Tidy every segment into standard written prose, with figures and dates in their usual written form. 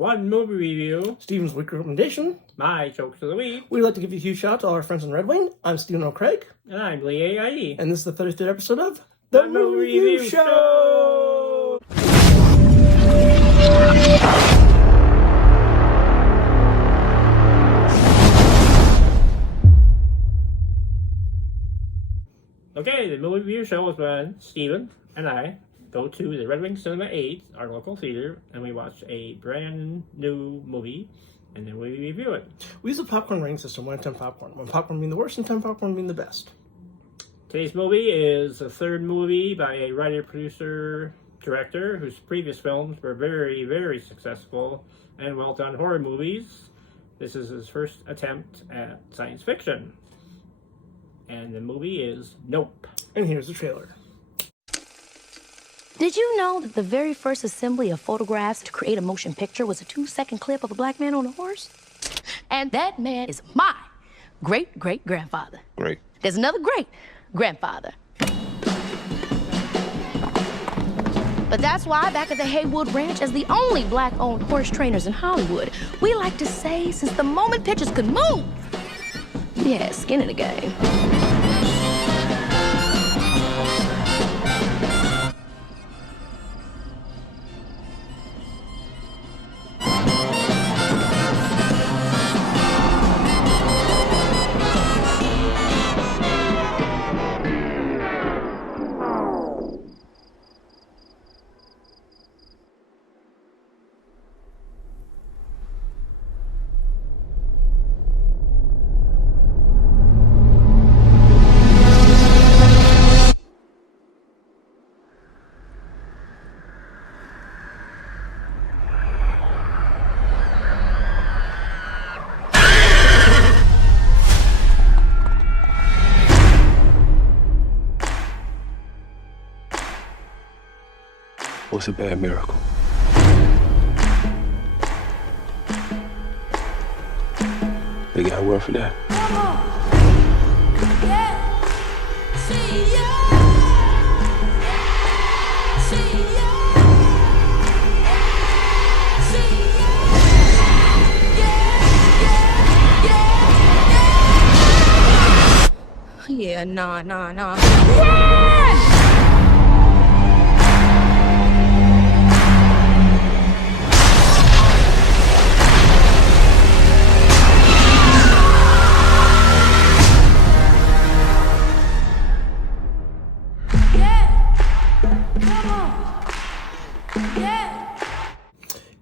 One movie review. Steven's Weekly Recommendation. My jokes of the week. We'd like to give you a huge shout out to all our friends in Red Wing. I'm Stephen O'Craig. And I'm Lee A.I.E. And this is the 33rd episode of The Movie Review Show! Okay, the movie review show is when Steven and I go to the Red Wing Cinema 8, our local theater, and we watch a brand new movie, and then we review it. We use a popcorn rating system, 1 to 10 popcorn. 1 popcorn being the worst and 10 popcorn being the best. Today's movie is the third movie by a writer, producer, director whose previous films were very, very successful and well-done horror movies. This is his first attempt at science fiction. And the movie is Nope. And here's the trailer. Did you know that the very first assembly of photographs to create a motion picture was a 2-second clip of a black man on a horse? And that man is my great-great-grandfather. Great. There's another great-grandfather. But that's why back at the Haywood Ranch, as the only black-owned horse trainers in Hollywood, we like to say, since the moment pictures could move, yeah, skin in the game. What's a bad miracle? They got a word for that. Yeah, nah.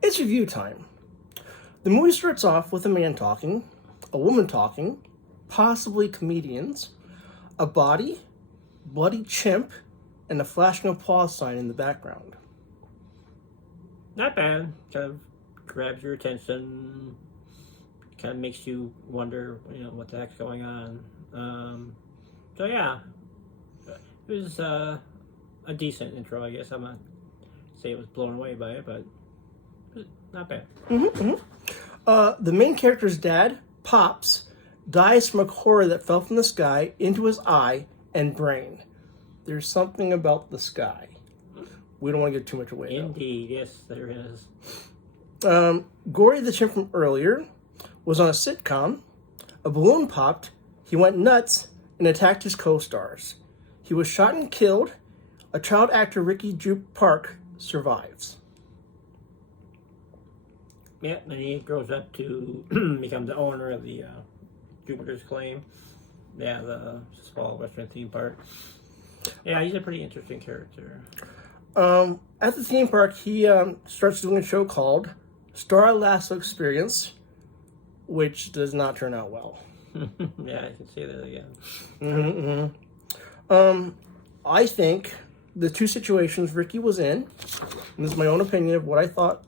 It's review time. The movie starts off with a man talking, a woman talking, possibly comedians, a body, bloody chimp, and a flashing applause sign in the background. Not bad. Kind of grabs your attention. Kind of makes you wonder, what the heck's going on. So yeah, it was a decent intro, I guess. I'm not say it was blown away by it, but not bad. The main character's dad, Pops, dies from a horror that fell from the sky into his eye and brain. There's something about the sky. We don't want to give too much away, though. Indeed, yes, there is. Gory the chimp from earlier was on a sitcom. A balloon popped. He went nuts and attacked his co-stars. He was shot and killed. A child actor, Ricky Jupe Park, survives. Yeah, and he grows up to become the owner of the Jupiter's Claim. Yeah, the small Western theme park. Yeah, he's a pretty interesting character. At the theme park, he starts doing a show called Star Lasso Experience, which does not turn out well. Yeah, I can see that again. I think the two situations Ricky was in, and this is my own opinion of what I thought,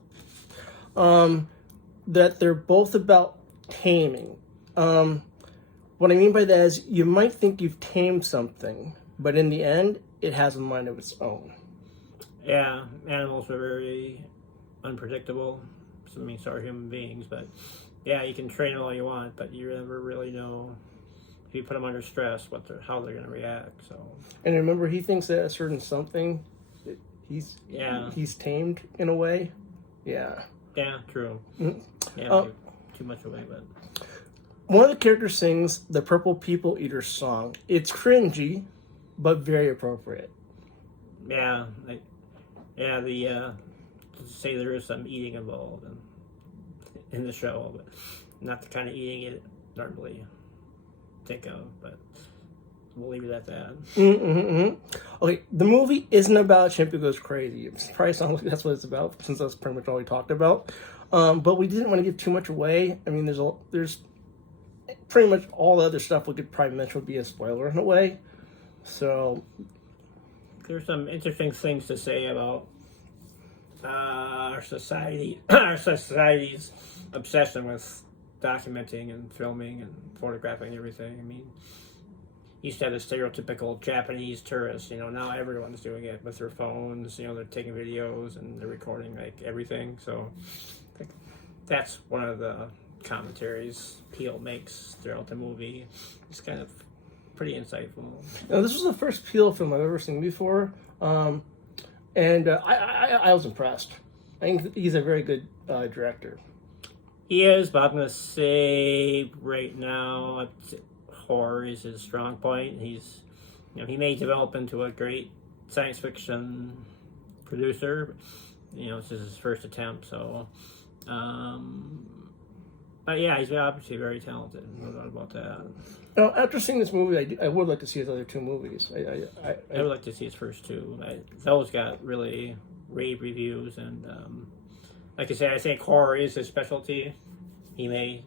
that they're both about taming. What I mean by that is you might think you've tamed something, but in the end, it has a mind of its own. Yeah, animals are very unpredictable. I mean, so are human beings, but yeah, you can train them all you want, but you never really know if you put them under stress how they're going to react. So. And remember, he thinks that a certain something, he's tamed in a way. Yeah. Yeah, true. Mhm. Yeah, Oh. give too much away, but One of the characters sings the Purple People Eater song. It's cringy, but very appropriate. yeah, to say there is some eating involved in the show, but not the kind of eating you normally think of. But we'll leave it at that. Okay, the movie isn't about a chimp who goes crazy. It probably sounds like that's what it's about, since that's pretty much all we talked about. But we didn't want to give too much away. I mean, there's pretty much all the other stuff we could probably mention would be a spoiler in a way. So There's some interesting things to say about our society's obsession with documenting and filming and photographing everything. I mean, used to have the stereotypical Japanese tourist. Now everyone's doing it with their phones. They're taking videos and they're recording like everything. So I think that's one of the commentaries Peele makes throughout the movie. It's kind of pretty insightful. now, this was the first Peele film I've ever seen before, and I was impressed. I think he's a very good director. He is, but I'm going to say right now, horror is his strong point. He may develop into a great science fiction producer. This is his first attempt, so. But yeah, he's obviously very talented. No doubt about that. Now, after seeing this movie, I would like to see his other two movies. I would like to see his first two. Those got really rave reviews, and like I said, I think horror is his specialty. He may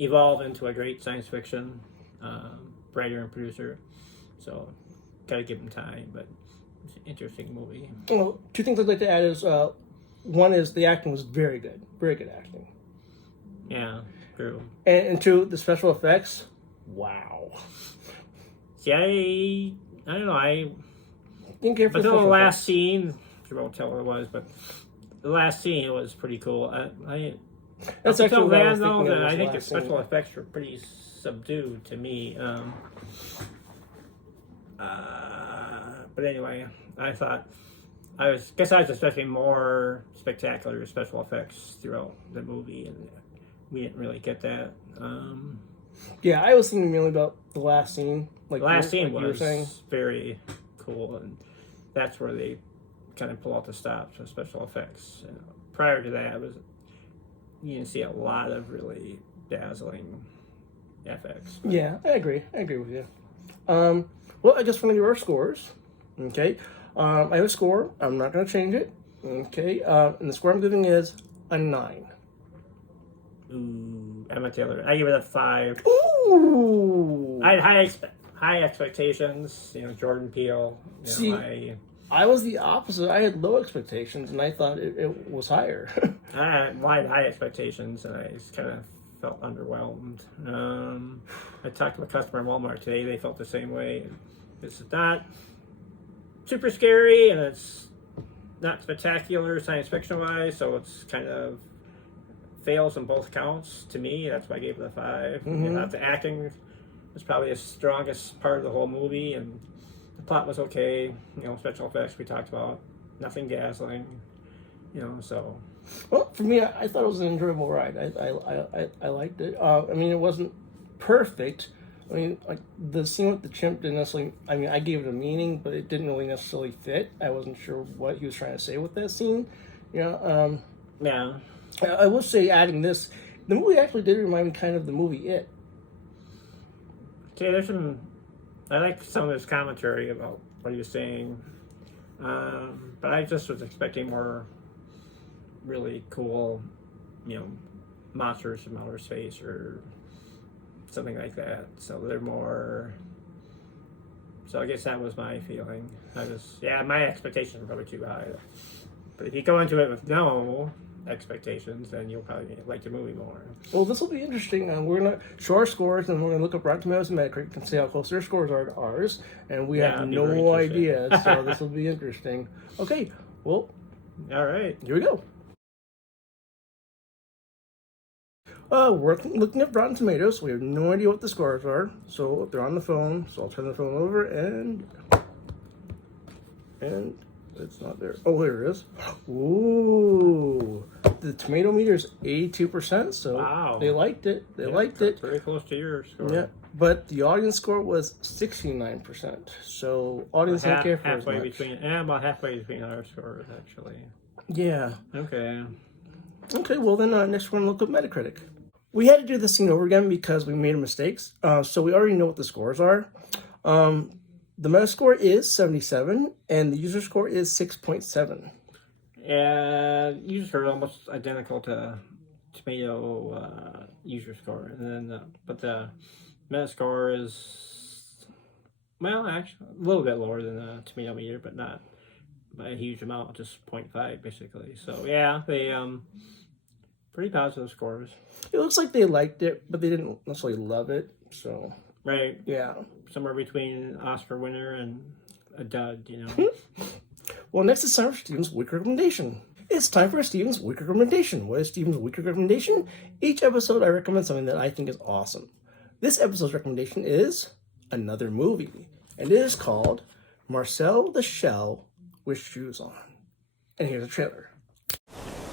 evolve into a great science fiction writer and producer, so gotta give him time. But it's an interesting movie. Well, two things I'd like to add is one is the acting was very good acting, Yeah, true. and two, the special effects. Wow. See, I don't know. I Didn't care for Until the special last effects. scene, I won't tell what it was, but the last scene was pretty cool. That's Up actually until what I then, was though, thinking of I as think the last scene. special effects were pretty subdued to me. But anyway, I guess I was expecting more spectacular special effects throughout the movie, and we didn't really get that. Yeah, I was thinking mainly about the last scene. Like The last scene you were was saying. very cool, and that's where they kind of pull out the stops with special effects. Prior to that, you didn't see a lot of really dazzling FX. Yeah, I agree with you. Well, I guess we're gonna do our scores. Okay, I have a score. I'm not gonna change it. Okay, and the score I'm giving is a 9. Ooh, Emma Taylor. I give it a 5. Ooh. I had high expectations. Jordan Peele. See, I was the opposite. I had low expectations, and I thought it was higher. I had high expectations, and I just kind of felt underwhelmed. I talked to a customer in Walmart today. They felt the same way. It's not super scary, and it's not spectacular science fiction wise, so it's kind of fails on both counts to me. That's why I gave it a 5. Mhm. The acting was probably the strongest part of the whole movie, and the plot was okay. Special effects we talked about, nothing dazzling. So Well, for me, I thought it was an enjoyable ride. I liked it. I mean, it wasn't perfect. I mean, like the scene with the chimp didn't necessarily. I mean, I gave it a meaning, but it didn't really necessarily fit. I wasn't sure what he was trying to say with that scene. yeah. I will say, adding this, the movie actually did remind me kind of the movie It. Okay, I like some of his commentary about what he was saying, but I just was expecting more really cool, monsters from outer space or something like that. So they're more. So I guess that was my feeling. My expectations were probably too high. But if you go into it with no expectations, then you'll probably like the movie more. Well, this will be interesting. We're going to show our scores, and we're going to look up Rotten Tomatoes and Metacritic and see how close their scores are to ours. And we have it'd be very no interesting. idea, so this will be interesting. Okay, well, All right. here we go. We're looking at Rotten Tomatoes. We have no idea what the scores are, so they're on the phone. So I'll turn the phone over and It's not there. Oh, here it is. Ooh. The tomato meter is 82%, so Wow. they liked it. They liked it. Very close to your score. Yeah. But the audience score was 69%. So audience didn't care for as much. About halfway between our scores, actually. Yeah. Okay. Okay, well then next we're going to look at Metacritic. We had to do this thing over again because we made mistakes. So we already know what the scores are. The Metascore is 77, and the user score is 6.7. User score is almost identical to tomato user score, and then but the Metascore is, well, actually a little bit lower than the tomato meter, but not by a huge amount, just 0.5 basically. So yeah, they pretty positive scores. It looks like they liked it, but they didn't necessarily love it. So right, yeah, somewhere between Oscar winner and a dud, you know. Well, next is time for Steven's Weekly Recommendation. It's time for Steven's Weekly Recommendation. What is Steven's Weekly Recommendation? Each episode I recommend something that I think is awesome. This episode's recommendation is another movie, and it is called Marcel the Shell with Shoes On. And here's a trailer.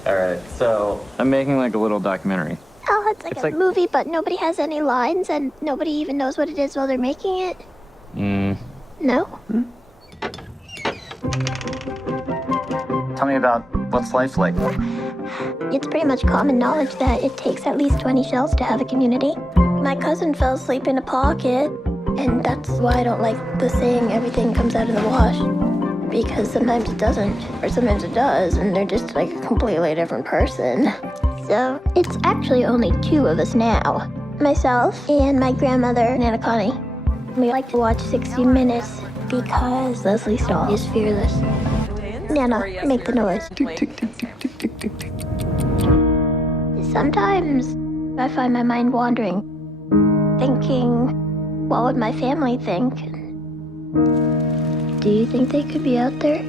Alright, so I'm making like a little documentary. Oh, it's like a movie, but nobody has any lines, and nobody even knows what it is while they're making it? No? Tell me about what's life like. It's pretty much common knowledge that it takes at least 20 shells to have a community. My cousin fell asleep in a pocket, and that's why I don't like the saying everything comes out of the wash. Because sometimes it doesn't, or sometimes it does, and they're just like a completely different person. So it's actually only two of us now. Myself and my grandmother, Nana Connie. We like to watch 60 Minutes because Leslie Stahl is fearless. Nana, make the noise. Sometimes I find my mind wandering, thinking, what would my family think? Do you think they could be out there?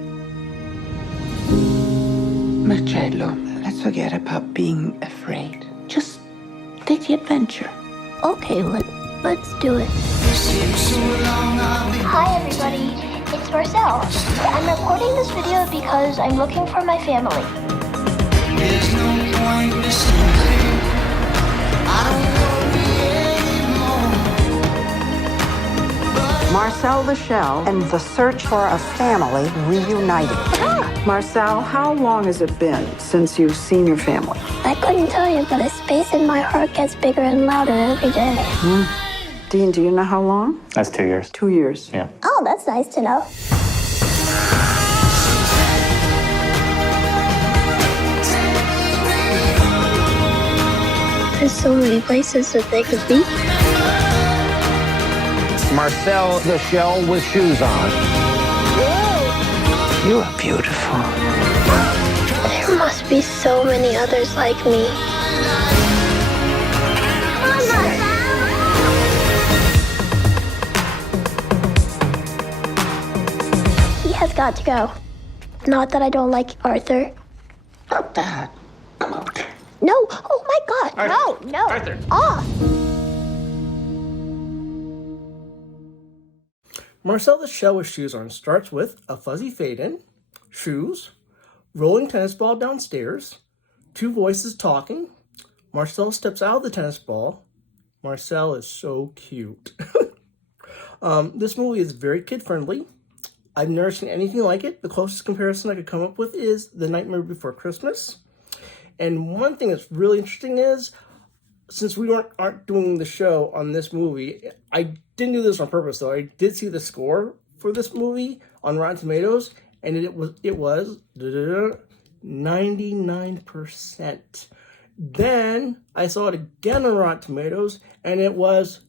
Marcello, let's forget about being afraid. Just take the adventure. Okay, let's do it. Hi, everybody. It's Marcel. I'm recording this video because I'm looking for my family. There's no point listening. I don't Marcel the Shell and the search for a family reunited. Marcel, how long has it been since you've seen your family? I couldn't tell you, but the space in my heart gets bigger and louder every day. Dean, do you know how long? That's 2 years. 2 years. Yeah. Oh, that's nice to know. There's so many places that they could be. Marcel the Shell with Shoes On. Whoa. You are beautiful. There must be so many others like me. He has got to go. Not that I don't like Arthur. Not that. No! Oh my God! Arthur. No! Arthur. Off! Marcel the Shell with Shoes On starts with a fuzzy fade-in, shoes, rolling tennis ball downstairs, two voices talking. Marcel steps out of the tennis ball. Marcel is so cute. This movie is very kid-friendly. I've never seen anything like it. The closest comparison I could come up with is The Nightmare Before Christmas. And one thing that's really interesting is, since we aren't doing the show on this movie, I didn't do this on purpose though. I did see the score for this movie on Rotten Tomatoes, and it was 99%. Then I saw it again on Rotten Tomatoes, and it was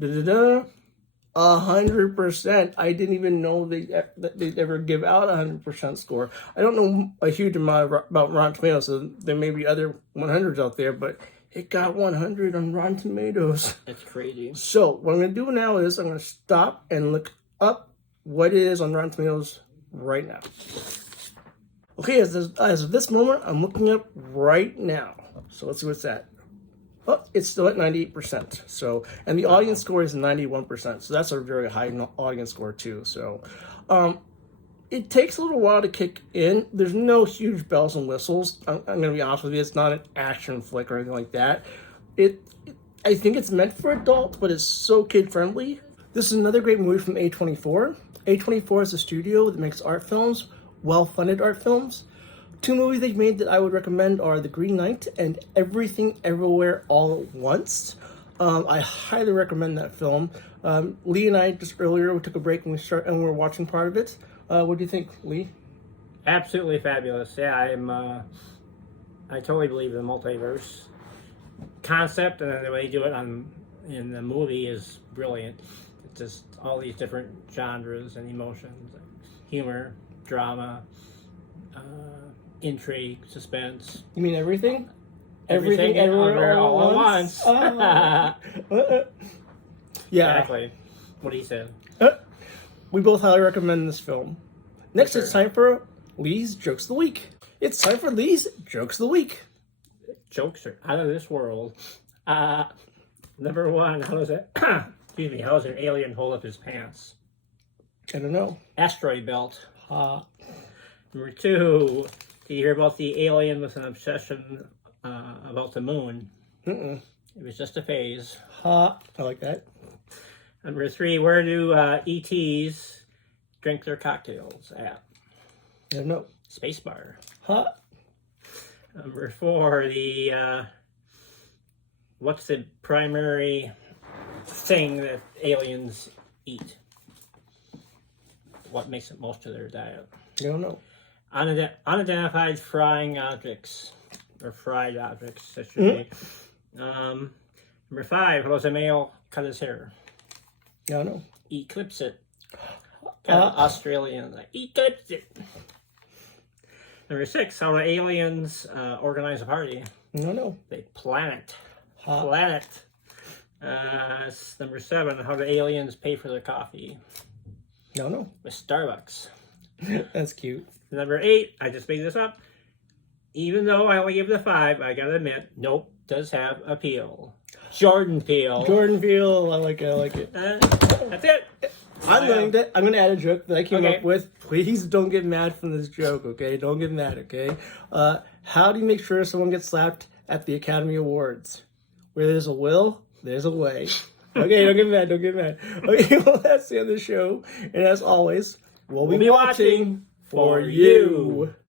100%. I didn't even know they'd ever give out a 100% score. I don't know a huge amount about Rotten Tomatoes, so there may be other 100s out there, but it got 100 on Rotten Tomatoes. That's crazy. So what I'm going to do now is I'm going to stop and look up what it is on Rotten Tomatoes right now. Okay, as of this moment, I'm looking up right now. So let's see what's at. Oh, it's still at 98%. So, and the audience score is 91%. So that's a very high audience score too. So, It takes a little while to kick in. There's no huge bells and whistles. I'm going to be honest with you. It's not an action flick or anything like that. I think it's meant for adults, but it's so kid-friendly. This is another great movie from A24. A24 is a studio that makes art films, well-funded art films. 2 movies they've made that I would recommend are The Green Knight and Everything Everywhere All at Once. I highly recommend that film. Lee and I just earlier, we took a break and we were watching part of it. What do you think, Lee? Absolutely fabulous. Yeah, I totally believe in the multiverse concept, and then the way they do it in the movie is brilliant. It's just all these different genres and emotions, humor, drama, intrigue, suspense. You mean everything? Everything everywhere all at once. Yeah. Exactly what he said. We both highly recommend this film. Next, it's time for Lee's Jokes of the Week. It's time for Lee's Jokes of the Week. Jokes are out of this world. Number 1, how does it? Excuse me. How does an alien hold up his pants? I don't know. Asteroid belt. Number 2, do you hear about the alien with an obsession about the moon? Mm-mm. It was just a phase. I like that. Number 3, where do ETs drink their cocktails at? I don't know. Spacebar. Number 4, what's the primary thing that aliens eat? What makes it most of their diet? I don't know. Unidentified frying objects, or fried objects, that should be. Number 5, how does a male cut his hair? I don't know. Eclipse it. Kind of Australian, like, eclipse it. Number 6, how do aliens organize a party? I don't know. They plan it. Plan it. Number 7, how do aliens pay for their coffee? I don't know. With Starbucks. That's cute. Number 8, I just made this up. Even though I only gave it a 5, I gotta admit, nope, does have appeal. Jordan Peele. Jordan Peele. I like it. That's it. I'm going to add a joke that I came up with. Please don't get mad from this joke, okay? Don't get mad, okay? How do you make sure someone gets slapped at the Academy Awards? Where there's a will, there's a way. Okay, don't get mad, don't get mad. Okay, well, that's the end of the show. And as always, we'll be watching for you.